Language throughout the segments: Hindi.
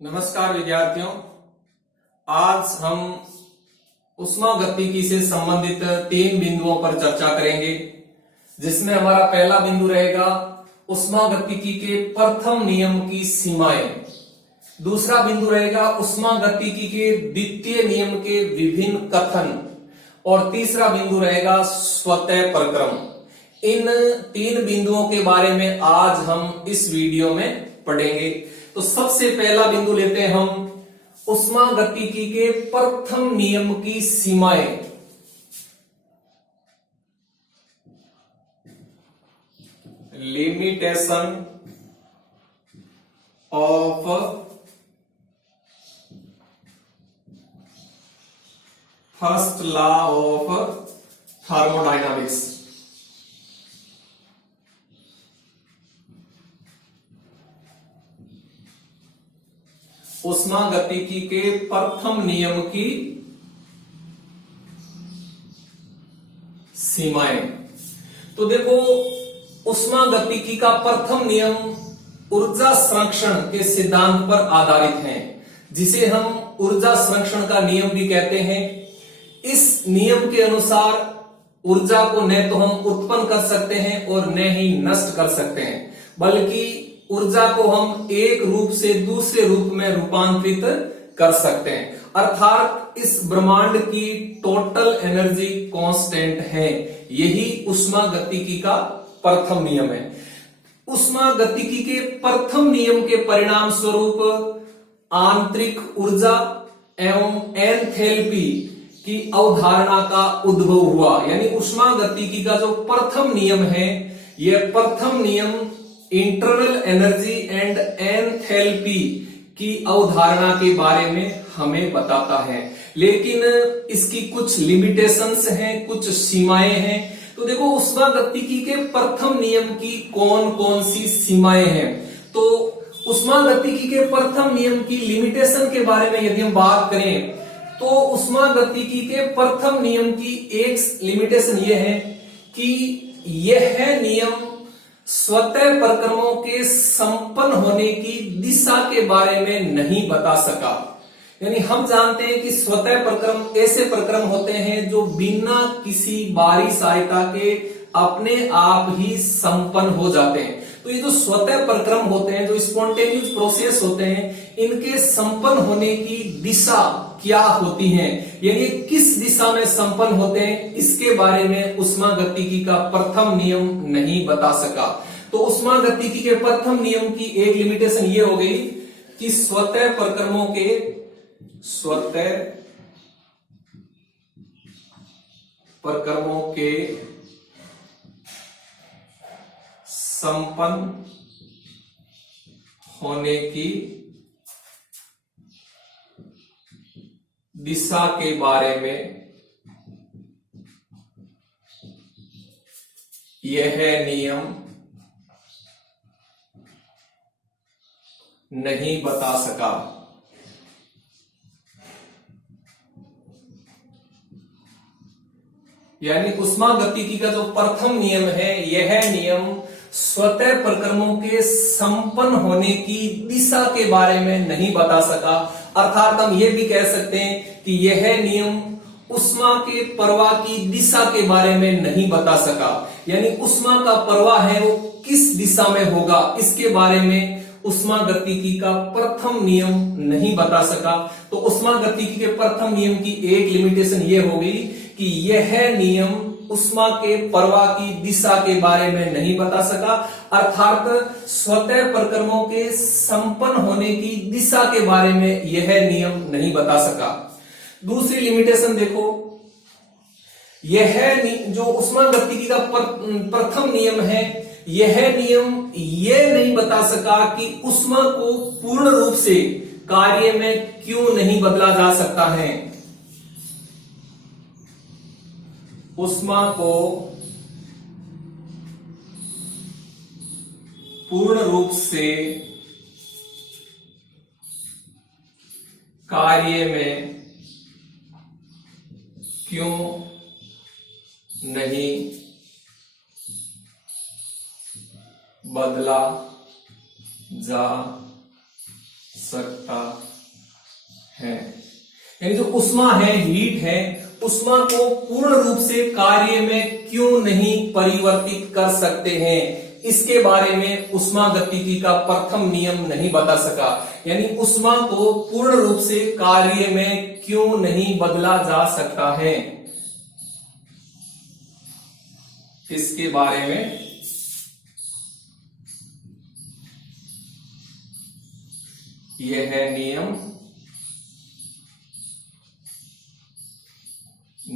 नमस्कार विद्यार्थियों। आज हम ऊष्मागतिकी से संबंधित 3 बिंदुओं पर चर्चा करेंगे, जिसमें हमारा पहला बिंदु रहेगा ऊष्मागतिकी के प्रथम नियम की सीमाएं। दूसरा बिंदु रहेगा ऊष्मागतिकी के द्वितीय नियम के विभिन्न कथन और तीसरा बिंदु रहेगा स्वतः प्रक्रम। इन 3 बिंदुओं के बारे में आज हम इस वीडियो में पढ़ेंगे। तो सबसे पहला बिंदु लेते हैं हम ऊष्मागतिकी के प्रथम नियम की सीमाएं। Limitation of first law of thermodynamics. ऊष्मागतिकी के प्रथम नियम की सीमाएं। तो देखो, ऊष्मागतिकी का प्रथम नियम ऊर्जा संरक्षण के सिद्धांत पर आधारित है, जिसे हम ऊर्जा संरक्षण का नियम भी कहते हैं। इस नियम के अनुसार ऊर्जा को न तो हम उत्पन्न कर सकते हैं और न ही नष्ट कर सकते हैं, बल्कि ऊर्जा को हम एक रूप से दूसरे रूप में रूपांतरित कर सकते हैं। अर्थात इस ब्रह्मांड की टोटल एनर्जी कांस्टेंट है। यही ऊष्मागतिकी का प्रथम नियम है। ऊष्मागतिकी के प्रथम नियम के परिणाम स्वरूप आंतरिक ऊर्जा एवं एंथैल्पी की अवधारणा का उद्भव हुआ। यानी ऊष्मागतिकी का जो प्रथम नियम है, यह प्रथम नियम इंटरनल एनर्जी एंड एंथैल्पी की अवधारणा के बारे में हमें बताता है, लेकिन इसकी कुछ लिमिटेशंस हैं, कुछ सीमाएं हैं। तो देखो, ऊष्मागतिकी के प्रथम नियम की कौन कौन सी सीमाएं हैं। तो ऊष्मागतिकी के प्रथम नियम की लिमिटेशन के बारे में यदि हम बात करें, तो ऊष्मागतिकी के प्रथम नियम की एक लिमिटेशन यह है कि यह नियम स्वतः प्रक्रमों के संपन्न होने की दिशा के बारे में नहीं बता सका। यानी हम जानते हैं कि स्वतः प्रक्रम ऐसे प्रक्रम होते हैं जो बिना किसी बाहरी सहायता के अपने आप ही संपन्न हो जाते हैं। तो ये जो स्वतः प्रक्रम होते हैं, जो स्पॉन्टेनियस प्रोसेस होते हैं, इनके संपन्न होने की दिशा क्या होती है, यानी किस दिशा में संपन्न होते हैं, इसके बारे में ऊष्मागतिकी का प्रथम नियम नहीं बता सका। तो ऊष्मागतिकी के प्रथम नियम की एक लिमिटेशन ये हो गई कि स्वतः प्रक्रमों के संपन्न होने की दिशा के बारे में यह नियम नहीं बता सका। यानी ऊष्मागतिकी का जो प्रथम नियम है, यह नियम स्वतः प्रक्रमों के संपन्न होने की दिशा के बारे में नहीं बता सका। अर्थात हम ये भी कह सकते हैं कि यह नियम ऊष्मा के प्रवाह की दिशा के बारे में नहीं बता सका। यानी ऊष्मा का प्रवाह है वो किस दिशा में होगा, इसके बारे में ऊष्मागतिकी का प्रथम नियम नहीं बता सका। तो ऊष्मागतिकी के प्रथम नियम की एक लिमिटेशन ये हो गई कि यह नियम ऊष्मा के प्रवाह की दिशा के बारे में नहीं बता सका। अर्थात स्वतः प्रक्रमों के संपन्न होने की दिशा के बारे में यह नियम नहीं बता सका। दूसरी लिमिटेशन देखो, यह जो ऊष्मागतिकी का प्रथम नियम है, यह नियम यह नहीं बता सका कि ऊष्मा को पूर्ण रूप से कार्य में क्यों नहीं बदला जा सकता है। ऊष्मा को पूर्ण रूप से कार्य में क्यों नहीं बदला जा सकता है। यानी जो उष्मा है, हीट है, उष्मा को पूर्ण रूप से कार्य में क्यों नहीं परिवर्तित कर सकते हैं, इसके बारे में उष्मागतिकी का प्रथम नियम नहीं बता सका। यानी उष्मा को पूर्ण रूप से कार्य में क्यों नहीं बदला जा सकता है, इसके बारे में यह है नियम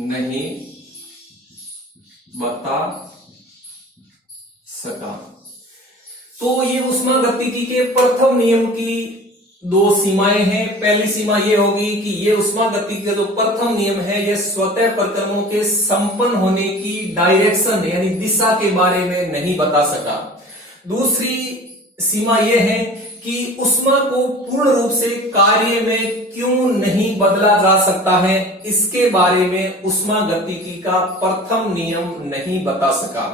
नहीं बता सका। तो ये उष्मागतिकी के प्रथम नियम की दो सीमाएं हैं। पहली सीमा ये होगी कि ये उष्मागतिकी का जो प्रथम नियम है, ये स्वतः प्रक्रमों के संपन्न होने की डायरेक्शन यानी दिशा के बारे में नहीं बता सका। दूसरी सीमा ये है कि उष्मा को पूर्ण रूप से कार्य में क्यों नहीं बदला जा सकता है, इसके बारे में उष्मागतिकी का प्रथम नियम नहीं बता सका।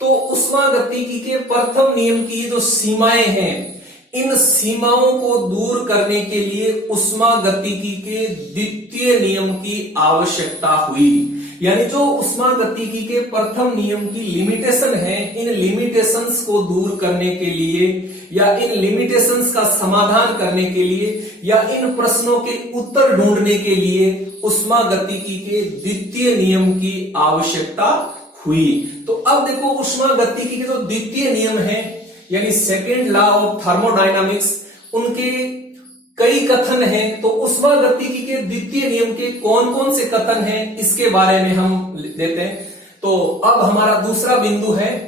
तो उष्मागतिकी के प्रथम नियम की जो सीमाएं हैं, इन सीमाओं को दूर करने के लिए उष्मागतिकी के द्वितीय नियम की आवश्यकता हुई। यानी जो उष्मागतिकी के प्रथम नियम की लिमिटेशन है, इन लिमिटेशंस को दूर करने के लिए या इन लिमिटेशंस का समाधान करने के लिए या इन प्रश्नों के उत्तर ढूंढने के लिए उष्मागतिकी के द्वितीय नियम की आवश्यकता हुई। तो अब देखो उष्मागतिकी के जो द्वितीय नियम है यानी सेकेंड लॉ ऑफ थर्मोडायनामिक्स, उनके कई कथन हैं। तो उष्मागतिकी के द्वितीय नियम के कौन कौन से कथन हैं, इसके बारे में हम देते हैं। तो अब हमारा दूसरा बिंदु है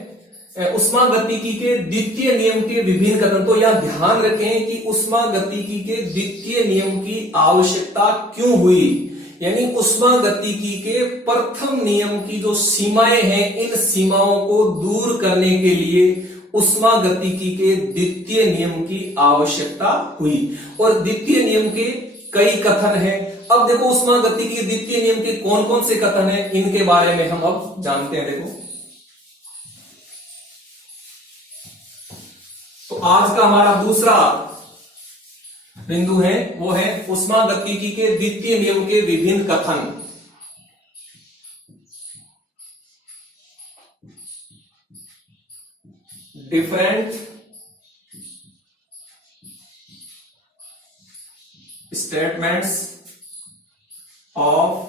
उष्मागतिकी के द्वितीय नियम के विभिन्न कथन। तो यह ध्यान रखें कि उष्मागतिकी के द्वितीय नियम की आवश्यकता क्यों हुई, यानी उष्मागतिकी के प्रथम नियम की जो सीमाएं हैं, इन सीमाओं को दूर करने के लिए उष्मागतिकी के द्वितीय नियम की आवश्यकता हुई। और द्वितीय नियम के कई कथन हैं। अब देखो उष्मागतिकी के द्वितीय नियम के कौन कौन से कथन हैं, इनके बारे में हम अब जानते हैं। देखो तो आज का हमारा दूसरा बिंदु है, वो है उष्मागतिकी के द्वितीय नियम के विभिन्न कथन। Different statements of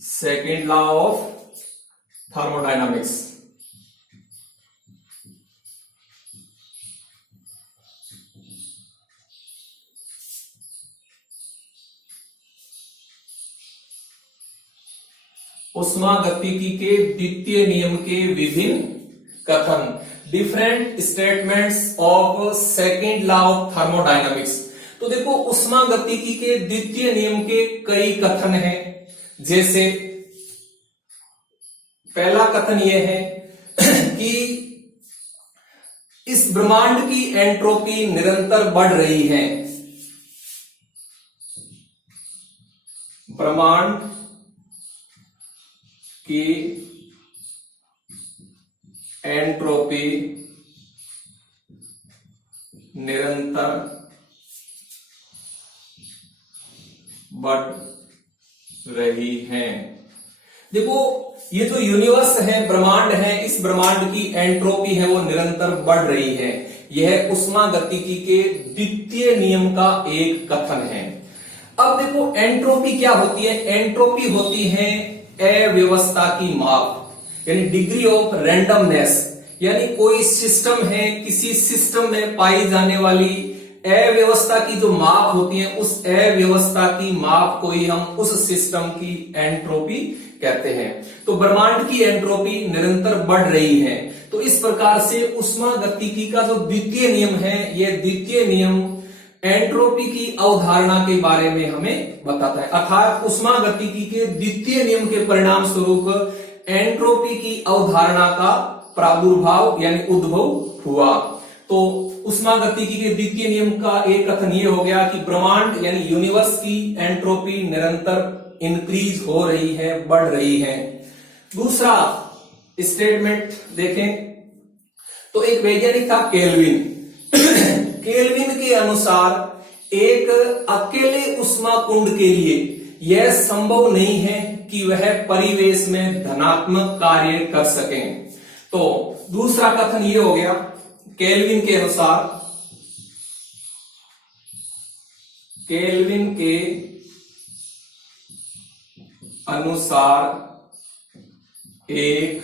second law of thermodynamics. उष्मागतिकी के द्वितीय नियम के विभिन्न कथन, different statements of second law of thermodynamics. तो देखो उष्मागतिकी के द्वितीय नियम के कई कथन हैं। जैसे पहला कथन यह है कि इस ब्रह्मांड की एंट्रोपी निरंतर बढ़ रही है। ब्रह्मांड की एंट्रोपी निरंतर बढ़ रही है। देखो ये जो यूनिवर्स है, ब्रह्मांड है, इस ब्रह्मांड की एंट्रोपी है वो निरंतर बढ़ रही है। यह उष्मागतिकी के द्वितीय नियम का एक कथन है। अब देखो एंट्रोपी क्या होती है? एंट्रोपी होती है अव्यवस्था की माप, यानी डिग्री ऑफ रैंडमनेस। यानी कोई सिस्टम है, किसी सिस्टम में पाई जाने वाली अव्यवस्था की जो माप होती है, उस अव्यवस्था की माप को ही हम उस सिस्टम की एंट्रोपी कहते हैं। तो ब्रह्मांड की एंट्रोपी निरंतर बढ़ रही है। तो इस प्रकार से उष्मागतिकी का जो द्वितीय नियम है, यह द्वितीय नियम एंट्रोपी की अवधारणा के बारे में हमें बताता है। अर्थात उष्मागतिकी के द्वितीय नियम के परिणाम स्वरूप एंट्रोपी की अवधारणा का प्रादुर्भाव यानी उद्भव हुआ। तो उष्मागतिकी के द्वितीय नियम का एक कथन ये हो गया कि ब्रह्मांड यानी यूनिवर्स की एंट्रोपी निरंतर इंक्रीज हो रही है, बढ़ रही है। दूसरा स्टेटमेंट देखें तो एक वैज्ञानिक था केल्विन। केल्विन के अनुसार एक अकेले ऊष्मा कुंड के लिए यह संभव नहीं है कि वह परिवेश में धनात्मक कार्य कर सकें। तो दूसरा कथन ये हो गया, केल्विन के अनुसार एक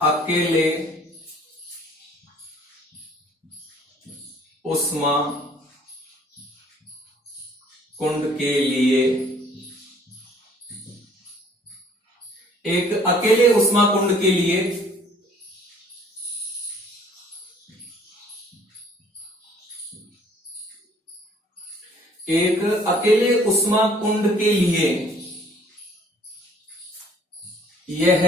अकेले ऊष्मा कुंड के लिए एक अकेले ऊष्मा कुंड के लिए एक अकेले ऊष्मा कुंड के लिए यह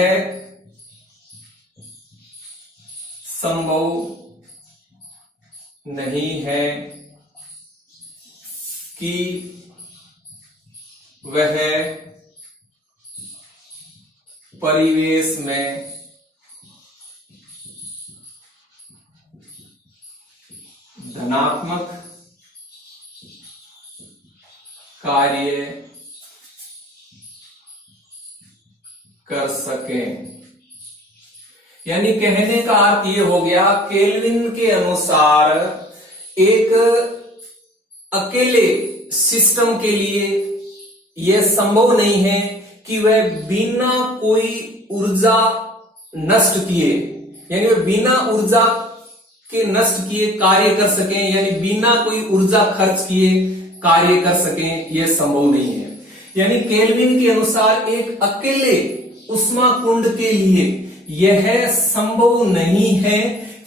संभव नहीं है कि वह परिवेश में धनात्मक कार्य कर सकें। यानी कहने का अर्थ यह हो गया, केल्विन के अनुसार एक अकेले सिस्टम के लिए यह संभव नहीं है कि वह बिना कोई ऊर्जा नष्ट किए, यानी वह बिना ऊर्जा के नष्ट किए कार्य कर सकें, यानी बिना कोई ऊर्जा खर्च किए कार्य कर सकें, यह संभव नहीं है। यानी केल्विन के अनुसार एक अकेले ऊष्मा कुंड के लिए यह संभव नहीं है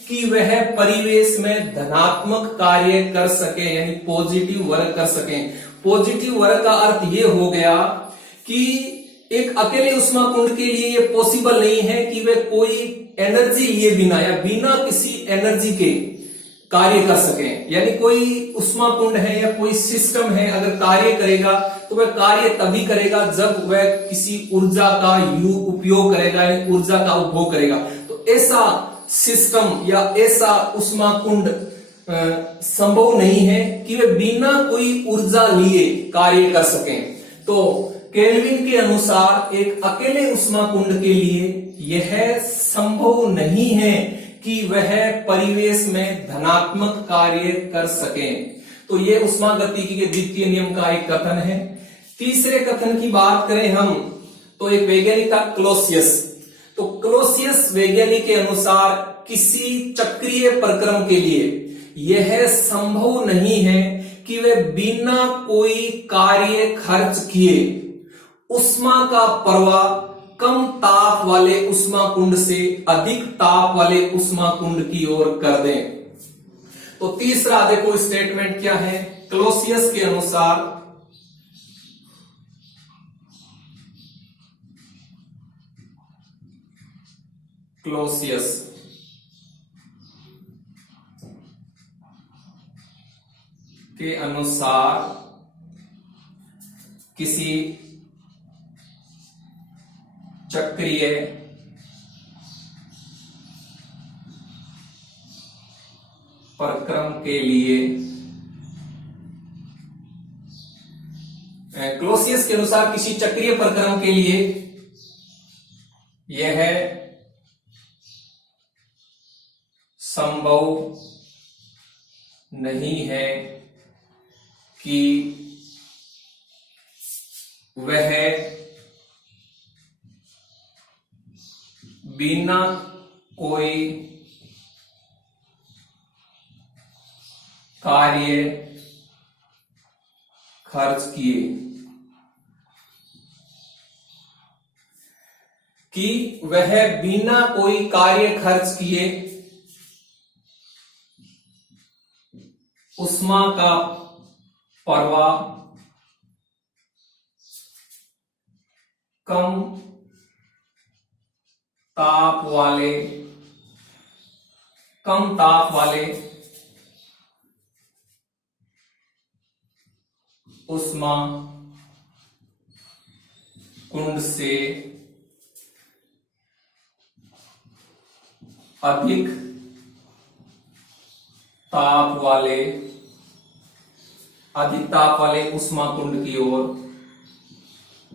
कि वह परिवेश में धनात्मक कार्य कर सके, यानी पॉजिटिव वर्क कर सकें। पॉजिटिव वर्क का अर्थ यह हो गया कि एक अकेले ऊष्मा कुंड के लिए यह पॉसिबल नहीं है कि वह कोई एनर्जी लिए बिना या बिना किसी एनर्जी के कार्य कर सकें। यानी कोई ऊष्मा कुंड है या कोई सिस्टम है, अगर कार्य करेगा तो वह कार्य तभी करेगा जब वह किसी ऊर्जा का उपयोग करेगा, यानी ऊर्जा का उपभोग करेगा। तो ऐसा सिस्टम या ऐसा ऊष्मा कुंड संभव नहीं है कि वे बिना कोई ऊर्जा लिए कार्य कर सकें। तो केल्विन के अनुसार एक अकेले ऊष्मा कुंड के लिए यह संभव नहीं है कि वह परिवेश में धनात्मक कार्य कर सकें। तो यह ऊष्मागतिकी के द्वितीय नियम का एक कथन है। तीसरे कथन की बात करें हम, तो एक वैज्ञानिक था क्लोसियस। तो क्लोसियस वैज्ञानिक के अनुसार किसी चक्रीय प्रक्रम के लिए यह संभव नहीं है कि वह बिना कोई कार्य खर्च किए ऊष्मा का प्रवाह कम ताप वाले ऊष्मा कुंड से अधिक ताप वाले ऊष्मा कुंड की ओर कर दें। तो तीसरा देखो स्टेटमेंट क्या है, क्लोसियस के अनुसार किसी चक्रीय प्रक्रम के लिए, क्लोसियस के अनुसार किसी चक्रीय प्रक्रम के लिए यह संभव नहीं है कि वह बिना कोई कार्य खर्च किए, कि वह बिना कोई कार्य खर्च किए ऊष्मा का प्रवाह कम ताप वाले ऊष्मा कुंड से अधिक ताप वाले उष्मा कुंड की ओर,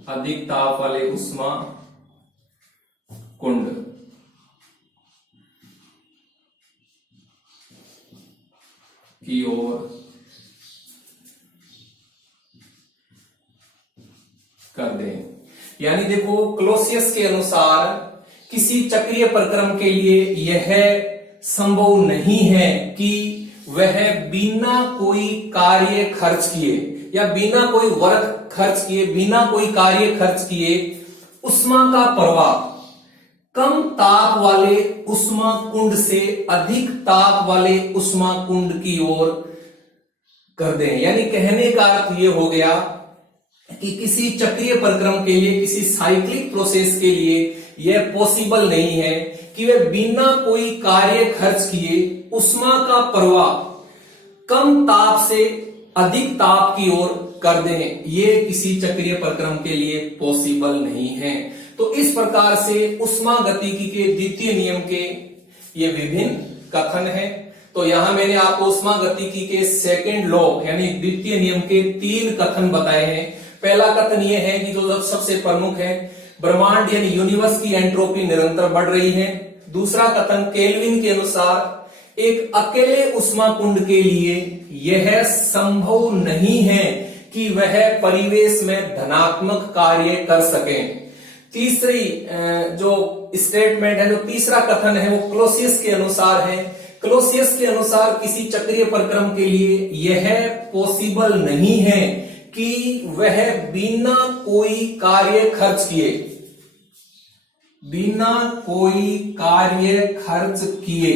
अधिक ताप वाले उष्मा कुंड की ओर कर दें। यानी देखो, क्लोसियस के अनुसार किसी चक्रीय प्रक्रम के लिए यह संभव नहीं है कि वह बिना कोई कार्य खर्च किए या बिना कोई वर्क खर्च किए, बिना कोई कार्य खर्च किए उष्मा का प्रवाह कम ताप वाले उष्मा कुंड से अधिक ताप वाले उष्मा कुंड की ओर कर दें। यानी कहने का अर्थ यह हो गया कि किसी चक्रीय प्रक्रम के लिए, किसी साइक्लिक प्रोसेस के लिए यह पॉसिबल नहीं है कि वे बिना कोई कार्य खर्च किए उष्मा का प्रवाह कम ताप से अधिक ताप की ओर कर दें। ये किसी चक्रीय प्रक्रम के लिए पॉसिबल नहीं है। तो इस प्रकार से उष्मा गतिकी के द्वितीय नियम के ये विभिन्न कथन हैं। तो यहां मैंने आपको उष्मा गतिकी के सेकंड लॉ यानी द्वितीय नियम के 3 कथन बताए हैं। पहला कथन ये है कि जो सबसे प्रमुख है, ब्रह्मांड यानी यूनिवर्स की एंट्रोपी निरंतर बढ़ रही है। दूसरा कथन केल्विन के अनुसार एक अकेले उष्मा कुंड के लिए यह संभव नहीं है कि वह परिवेश में धनात्मक कार्य कर सके। तीसरी जो स्टेटमेंट है, जो तीसरा कथन है, वो क्लोसियस के अनुसार है। क्लोसियस के अनुसार किसी चक्रीय प्रक्रम के लिए यह पॉसिबल नहीं है कि वह बिना कोई कार्य खर्च किए, बिना कोई कार्य खर्च किए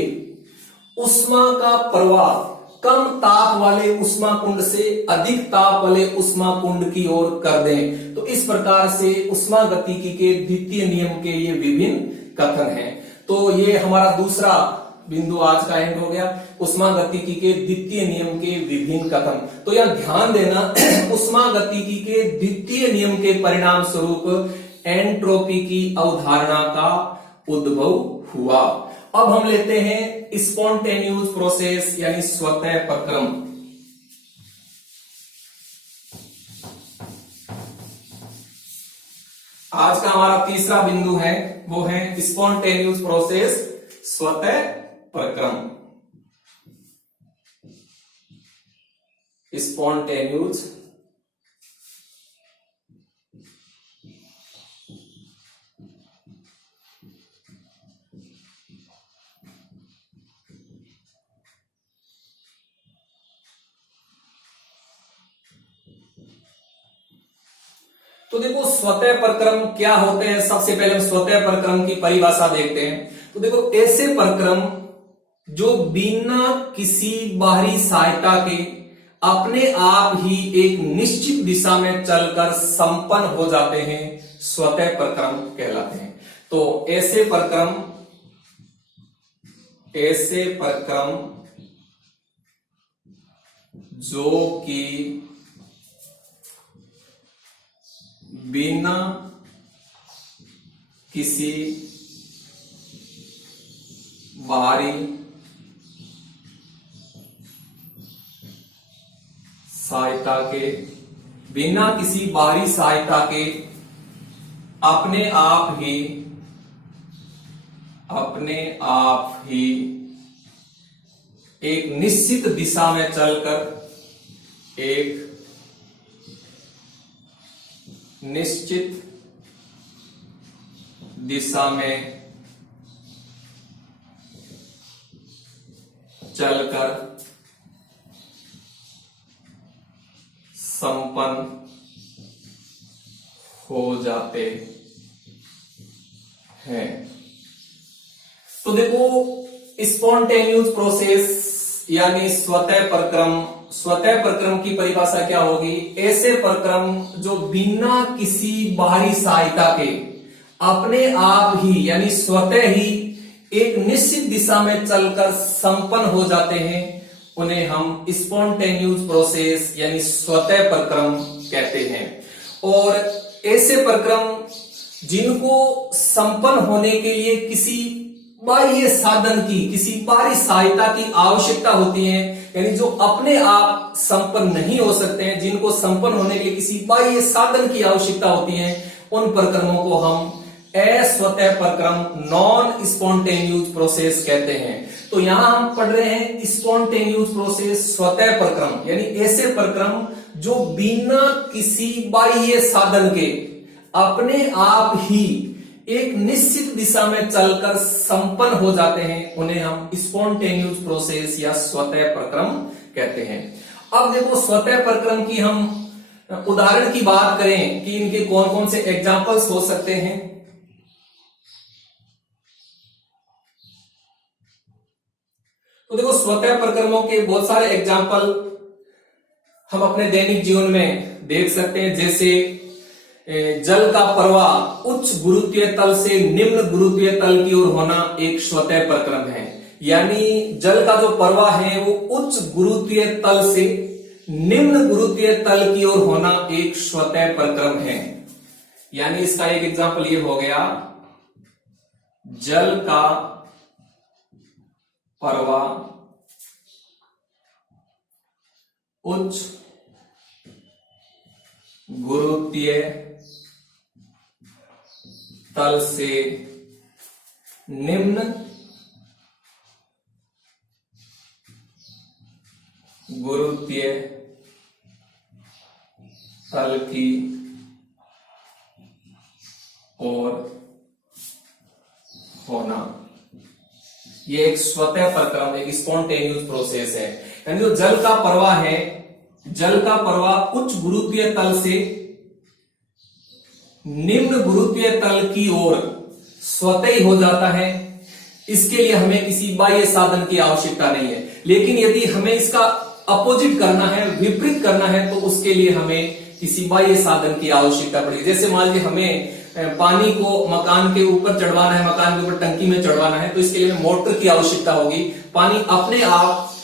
उष्मा का प्रवाह कम ताप वाले उष्मा कुंड से अधिक ताप वाले उष्मा कुंड की ओर कर दें। तो इस प्रकार से उष्मा गतिकी के द्वितीय नियम के ये विभिन्न कथन हैं। तो ये हमारा दूसरा बिंदु आज का एंड हो गया, उष्मा गतिकी के द्वितीय नियम के विभिन्न कथन। तो यह ध्यान देना, उष्मा गतिकी के द्वितीय नियम के परिणाम स्वरूप एंट्रोपी की अवधारणा का उद्भव हुआ। अब हम लेते हैं स्पॉन्टेनियस प्रोसेस यानी स्वतः प्रक्रम। आज का हमारा तीसरा बिंदु है, वो है स्पॉन्टेनियस प्रोसेस, स्वतः प्रक्रम। स्पॉन्टेनियस तो देखो, स्वतः प्रक्रम क्या होते हैं। सबसे पहले हम स्वतः प्रक्रम की परिभाषा देखते हैं। तो देखो, ऐसे प्रक्रम जो बिना किसी बाहरी सहायता के अपने आप ही एक निश्चित दिशा में चलकर संपन्न हो जाते हैं, स्वतः प्रक्रम कहलाते हैं। तो ऐसे प्रक्रम जो कि बिना किसी बाहरी सहायता के, बिना किसी बाहरी सहायता के अपने आप ही एक निश्चित दिशा में चलकर एक निश्चित दिशा में चलकर संपन्न हो जाते हैं। तो देखो, स्पॉन्टेनियस प्रोसेस यानी स्वतः प्रक्रम की परिभाषा क्या होगी। ऐसे प्रक्रम जो बिना किसी बाहरी सहायता के अपने आप ही यानी स्वतः ही एक निश्चित दिशा में चलकर संपन्न हो जाते हैं, उन्हें हम स्पॉन्टेनियस प्रोसेस यानी स्वतः प्रक्रम कहते हैं। और ऐसे प्रक्रम जिनको संपन्न होने के लिए किसी बाह्य साधन की, किसी बाहरी सहायता की आवश्यकता होती है, यानी जो अपने आप संपन्न नहीं हो सकते हैं, जिनको संपन्न होने के लिए किसी बाह्य साधन की आवश्यकता होती है, उन प्रक्रमों को हम अस्वतः प्रक्रम, नॉन स्पॉन्टेनियस प्रोसेस कहते हैं। तो यहां हम पढ़ रहे हैं स्पॉन्टेनियस प्रोसेस, स्वतः प्रक्रम, यानी ऐसे प्रक्रम जो बिना किसी बाह्य साधन के अपने आप ही एक निश्चित दिशा में चलकर संपन्न हो जाते हैं, उन्हें हम स्पॉन्टेनियस प्रोसेस या स्वतः प्रक्रम कहते हैं। अब देखो स्वतः प्रक्रम की हम उदाहरण की बात करें कि इनके कौन कौन से एग्जाम्पल्स हो सकते हैं। तो देखो स्वतः प्रक्रमों के बहुत सारे एग्जाम्पल हम अपने दैनिक जीवन में देख सकते हैं, जैसे जल का प्रवाह उच्च गुरुत्वीय तल से निम्न गुरुत्वीय तल की ओर होना एक स्वतः प्रक्रम है। यानी जल का जो प्रवाह है वो उच्च गुरुत्वीय तल से निम्न गुरुत्वीय तल की ओर होना एक स्वतः प्रक्रम है। यानी इसका एक एग्जाम्पल ये हो गया, जल का प्रवाह उच्च गुरुत्वीय तल से निम्न गुरुत्वीय तल की ओर होना, ये एक स्वतः प्रक्रम, एक स्पॉन्टेनियस प्रोसेस है। यानी जो जल का प्रवाह है, जल का प्रवाह उच्च गुरुत्वीय तल से निम्न गुरुत्वीय तल की ओर स्वतः ही हो जाता है। इसके लिए हमें किसी बाह्य साधन की आवश्यकता नहीं है। लेकिन यदि हमें इसका अपोजिट करना है, विपरीत करना है, तो उसके लिए हमें किसी बाह्य साधन की आवश्यकता पड़ेगी। जैसे मान लीजिए हमें पानी को मकान के ऊपर चढ़वाना है, मकान के ऊपर टंकी में चढ़वाना है, तो इसके लिए मोटर की आवश्यकता होगी। पानी अपने आप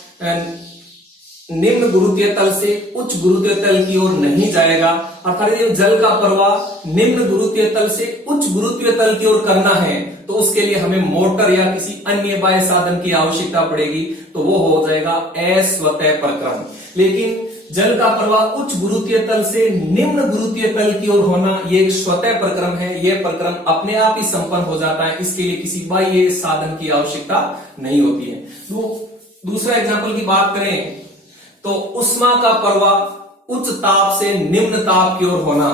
निम्न गुरुत्वीय तल से उच्च गुरुत्वीय तल की ओर नहीं जाएगा। अर्थात ये जल का प्रवाह निम्न गुरुत्वीय तल से उच्च गुरुत्वीय तल की ओर करना है, तो उसके लिए हमें मोटर या किसी अन्य बाह्य साधन की आवश्यकता पड़ेगी, तो वो हो जाएगा अस्वतः प्रक्रम। लेकिन जल का प्रवाह उच्च गुरुत्वीय तल से निम्न गुरुत्वीय तल की ओर होना, ये एक स्वतः प्रक्रम है। यह प्रक्रम अपने आप ही संपन्न हो जाता है, इसके लिए किसी बाह्य साधन की आवश्यकता नहीं होती है। दूसरा एग्जाम्पल की बात करें तो उष्मा का प्रवाह उच्च ताप से निम्न ताप की ओर होना,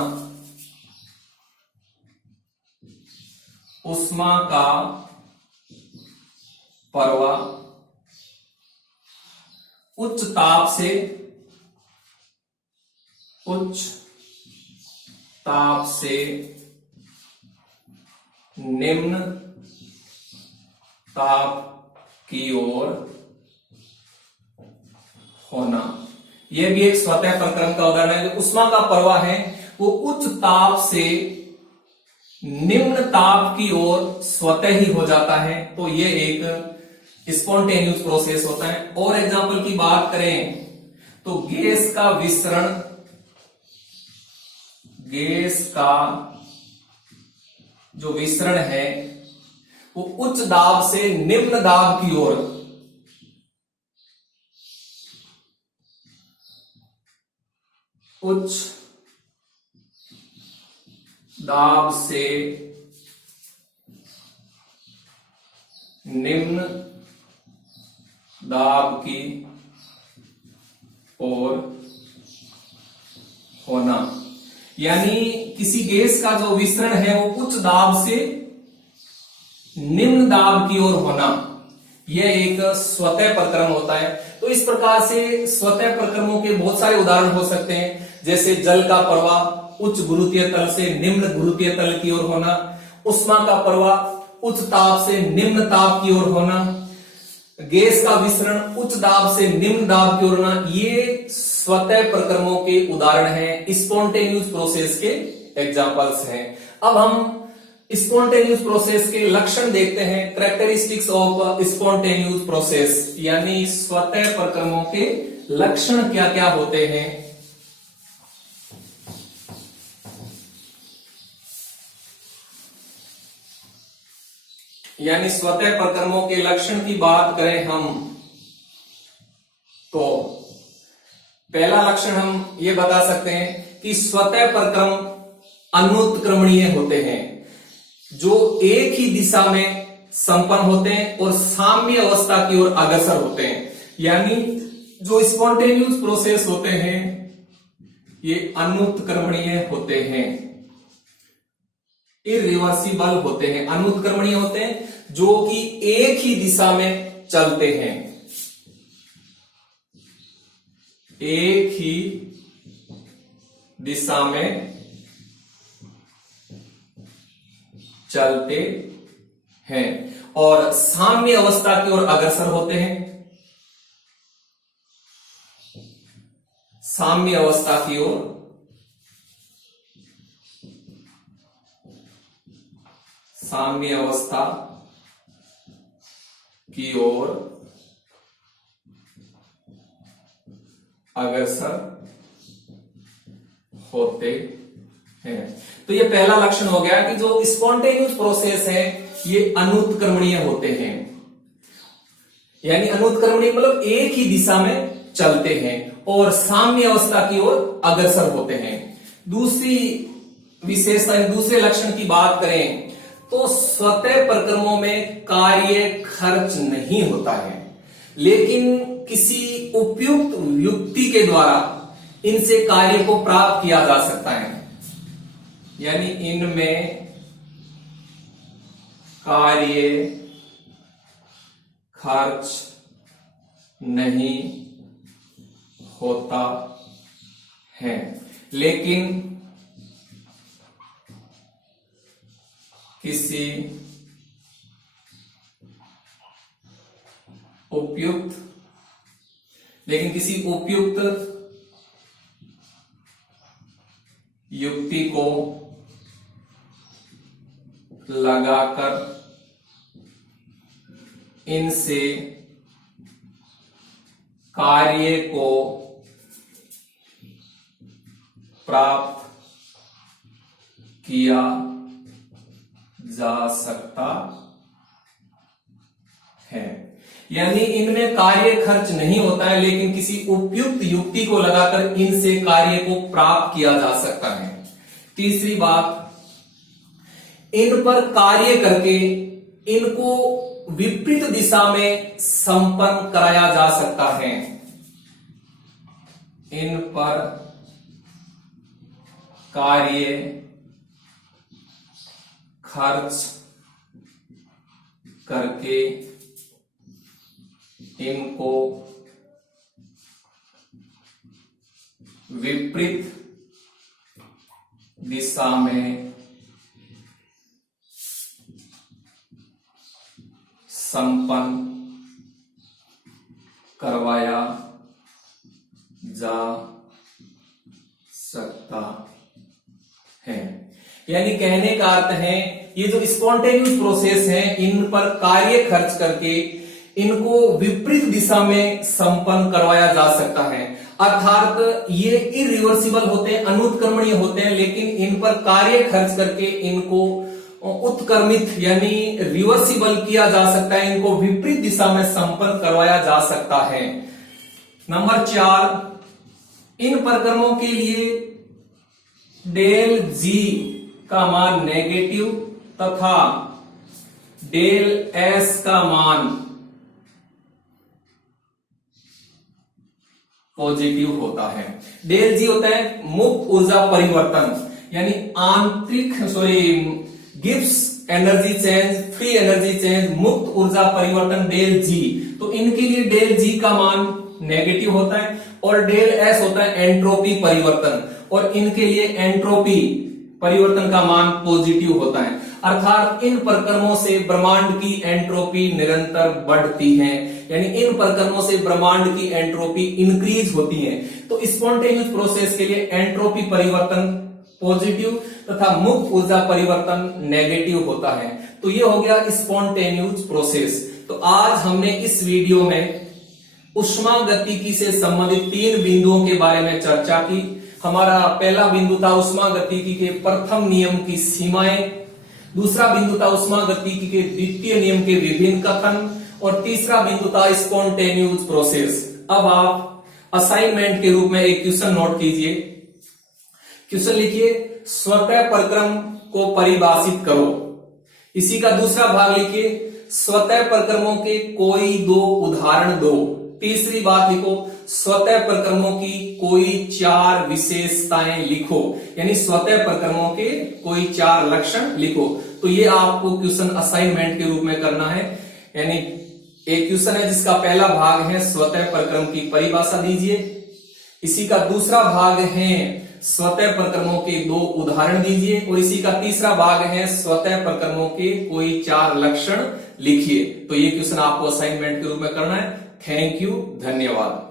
उष्मा का प्रवाह उच्च ताप से निम्न ताप की ओर होना, यह भी एक स्वतः प्रक्रम का उदाहरण है। जो उष्मा का प्रवाह है वो उच्च ताप से निम्न ताप की ओर स्वतः ही हो जाता है, तो यह एक स्पॉन्टेनियस प्रोसेस होता है। और एग्जाम्पल की बात करें तो गैस का जो विसरण है वो उच्च दाब से निम्न दाब की ओर, उच्च दाब से निम्न दाब की ओर होना। यानी किसी गैस का जो विसरण है वो उच्च दाब से निम्न दाब की ओर होना, यह एक स्वतः प्रक्रम होता है। तो इस प्रकार से स्वतः प्रक्रमों के बहुत सारे उदाहरण हो सकते हैं, जैसे जल का प्रवाह उच्च गुरुत्वीय तल से निम्न गुरुत्वीय तल की ओर होना, उष्मा का प्रवाह उच्च ताप से निम्न ताप की ओर होना, गैस का विसरण उच्च दाब से निम्न दाब की ओर होना, ये स्वतः प्रक्रमों के उदाहरण हैं, स्पॉन्टेनियस प्रोसेस के एग्जांपल्स हैं। अब हम स्पॉन्टेनियस प्रोसेस के लक्षण देखते हैं, कैरेक्टरिस्टिक्स ऑफ स्पॉन्टेनियस प्रोसेस, यानी स्वतः प्रक्रमों के लक्षण क्या क्या होते हैं। यानी स्वतः प्रक्रमों के लक्षण की बात करें हम, तो पहला लक्षण हम ये बता सकते हैं कि स्वतः प्रक्रम अनुत्क्रमणीय होते हैं, जो एक ही दिशा में संपन्न होते हैं और साम्य अवस्था की ओर अग्रसर होते हैं। यानी जो स्पॉन्टेनियस प्रोसेस होते हैं ये अनुत्क्रमणीय होते हैं, इरिवर्सिबल होते हैं, अनुत्क्रमणीय होते हैं, जो कि एक ही दिशा में चलते हैं, एक ही दिशा में चलते हैं और साम्य अवस्था की ओर अग्रसर होते हैं, साम्य अवस्था की ओर साम्य अवस्था की ओर अग्रसर होते हैं। तो ये पहला लक्षण हो गया कि जो स्पॉन्टेनियस प्रोसेस है ये अनुत्क्रमणीय होते हैं, यानी अनुत्क्रमणीय मतलब एक ही दिशा में चलते हैं और साम्य अवस्था की ओर अग्रसर होते हैं। दूसरी विशेषता, दूसरे लक्षण की बात करें तो स्वतः प्रक्रमों में कार्य खर्च नहीं होता है, लेकिन किसी उपयुक्त युक्ति के द्वारा इनसे कार्य को प्राप्त किया जा सकता है। यानी इनमें कार्य खर्च नहीं होता है, लेकिन किसी उपयुक्त युक्ति को लगाकर इनसे कार्य को प्राप्त किया जा सकता है। यानी इनमें कार्य खर्च नहीं होता है, लेकिन किसी उपयुक्त युक्ति को लगाकर इनसे कार्य को प्राप्त किया जा सकता है। तीसरी बात, इन पर कार्य करके इनको विपरीत दिशा में संपन्न कराया जा सकता है। इन पर कार्य खर्च करके इनको विपरीत दिशा में संपन्न करवाया जा सकता है। यानी कहने का अर्थ है ये जो स्पॉन्टेनियस प्रोसेस है इन पर कार्य खर्च करके इनको विपरीत दिशा में संपन्न करवाया जा सकता है। अर्थात ये इरिवर्सिबल होते हैं, अनुत्क्रमणीय होते हैं, लेकिन इन पर कार्य खर्च करके इनको उत्क्रमित यानी रिवर्सिबल किया जा सकता है, इनको विपरीत दिशा में संपन्न करवाया जा सकता है। नंबर 4, इन प्रक्रमों के लिए डेल जी का मान नेगेटिव तथा डेल एस का मान पॉजिटिव होता है। डेल जी होता है मुक्त ऊर्जा परिवर्तन, यानी Gibbs energy change, free energy change, मुक्त ऊर्जा परिवर्तन डेल जी। तो इनके लिए डेल जी का मान नेगेटिव होता है और डेल एस होता है एंट्रोपी परिवर्तन, और इनके लिए एंट्रोपी परिवर्तन का मान पॉजिटिव होता है। अर्थात इन प्रक्रमों से ब्रह्मांड की एंट्रोपी निरंतर बढ़ती है, यानी इन प्रक्रमों से ब्रह्मांड की एंट्रोपी इंक्रीज होती है। तो स्पॉन्टेनियस प्रोसेस के लिए एंट्रोपी परिवर्तन पॉजिटिव तथा मुक्त ऊर्जा परिवर्तन नेगेटिव होता है। तो ये हो गया स्पॉन्टेनियस प्रोसेस। तो आज हमने इस वीडियो में ऊष्मागतिकी से संबंधित 3 बिंदुओं के बारे में चर्चा की। हमारा पहला बिंदु था ऊष्मागतिकी के प्रथम नियम की सीमाएं, दूसरा बिंदु था उष्मागतिकी के द्वितीय नियम के विभिन्न कथन, और तीसरा बिंदु था स्पॉन्टेनियस प्रोसेस। अब आप असाइनमेंट के रूप में एक क्वेश्चन नोट कीजिए। क्वेश्चन लिखिए, स्वतः प्रक्रम को परिभाषित करो। इसी का दूसरा भाग लिखिए, स्वतः प्रक्रमों के कोई दो उदाहरण दो। तीसरी बात लिखो, स्वतः प्रक्रमों की कोई 4 विशेषताएं लिखो, यानी स्वतः प्रक्रमों के कोई 4 लक्षण लिखो। तो ये आपको क्वेश्चन असाइनमेंट के रूप में करना है। यानी एक क्वेश्चन है जिसका पहला भाग है स्वतः प्रक्रम की परिभाषा दीजिए, इसी का दूसरा भाग है स्वतः प्रक्रमों के 2 उदाहरण दीजिए, और इसी का तीसरा भाग है स्वतः प्रक्रमों के कोई 4 लक्षण लिखिए। तो ये क्वेश्चन आपको असाइनमेंट के रूप में करना है। थैंक यू, धन्यवाद।